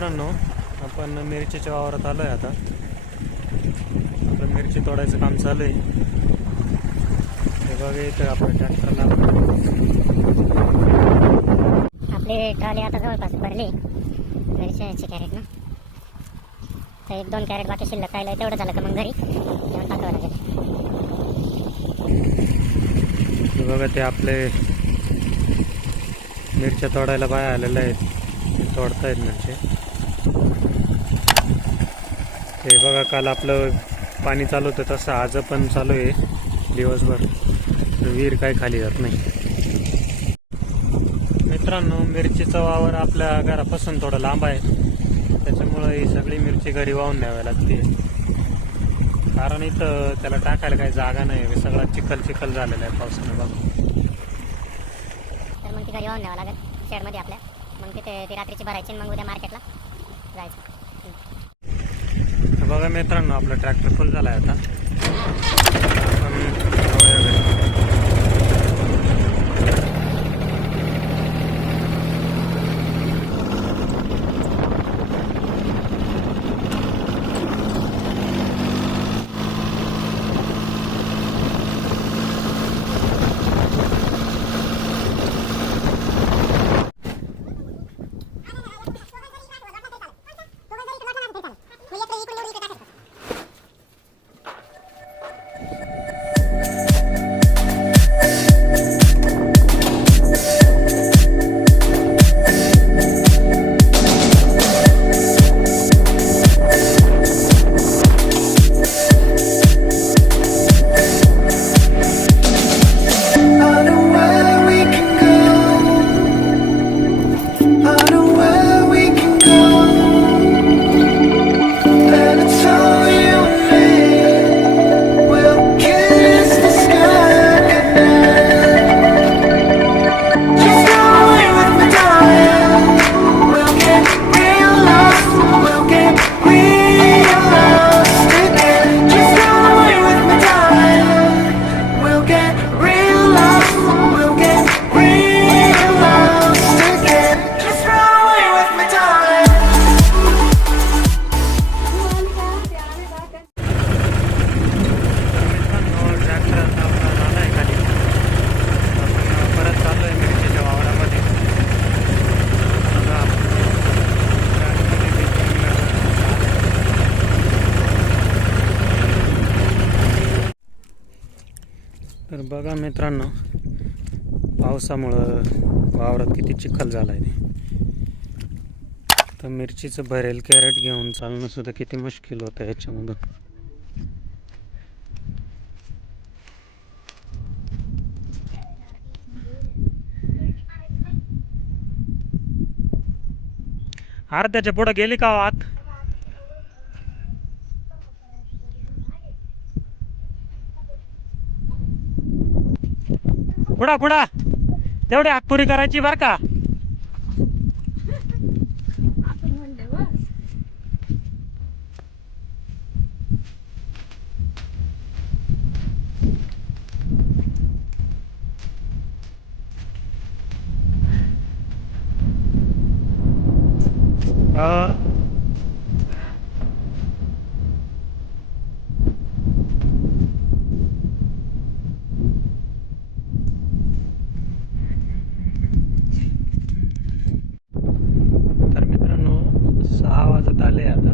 मित्रांनो, आपण मिरचीच्या वावरात आलो आहे. आता आपण मिरची तोडायचं काम चालू आहे. हे बघा, इथं आपण ट्रॅक्टरला आपली ट्रॉली आता जवळपास भरली मिरच्याची कॅरेट ना. तर 1-2 कॅरेट बाकी शिल्लक राहिलं, तेवढं झालं का मग घरी येऊन टाकावं लागेल. हे बघा, ते आपले मिरच्या तोडायला बाया आलेल्या आहेत. तोडतायत मिरची. हे बघा, काल आपलं पाणी चालू होतं तसं आज पण चालू आहे दिवसभर. विहीर काही खाली जात नाही. मित्रांनो, मिरचीचा वावर आपल्या घरापासून थोडं लांब आहे, त्याच्यामुळं ही सगळी मिरची घरी वाहून न्यावी लागते. कारण इथं त्याला टाकायला काही जागा नाही, सगळा चिखल झालेला आहे पावसानं. बघा, तर मग ती घरी वाहून न्यावं लागेल शेडमध्ये आपल्या. मग तिथे ती रात्रीची भरायची, मग उद्या मार्केटला जायचं. बघा मित्रांनो, आपला ट्रॅक्टर फुल झाला आहे. आता आपण जाऊया घरी. तर बघा मित्रांनो, पावसामुळं वावरात किती चिखल झाला आहे. तर मिरचीचं भरेल कॅरेट घेऊन चालणं सुद्धा किती मुश्किल होतं ह्याच्यामधून. अर्ध्याच्या पुढं गेली का आत? पुढा तेवढी आगपुरी करायची बर का. तर मित्रांनो, 6 वाजत आले आता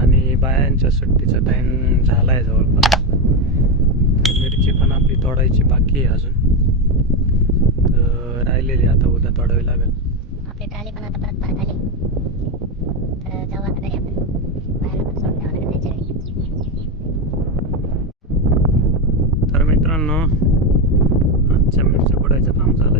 आणि बायांच्या सुट्टीचा टाइम झाला आहे जवळपास. मिरची पण आपली तोडायची बाकी आहे अजून. तर राहिलेली आता उद्या तोडावी लागेल. आपली ट्रॉली पण आता परत परत आली. तर जाऊ आता घरी आपण. बाहेर पण सोडून द्यावं लागेल त्याच्या घरी. तर मित्रांनो, आजच्या मिरच्या खोडायचं काम झालं.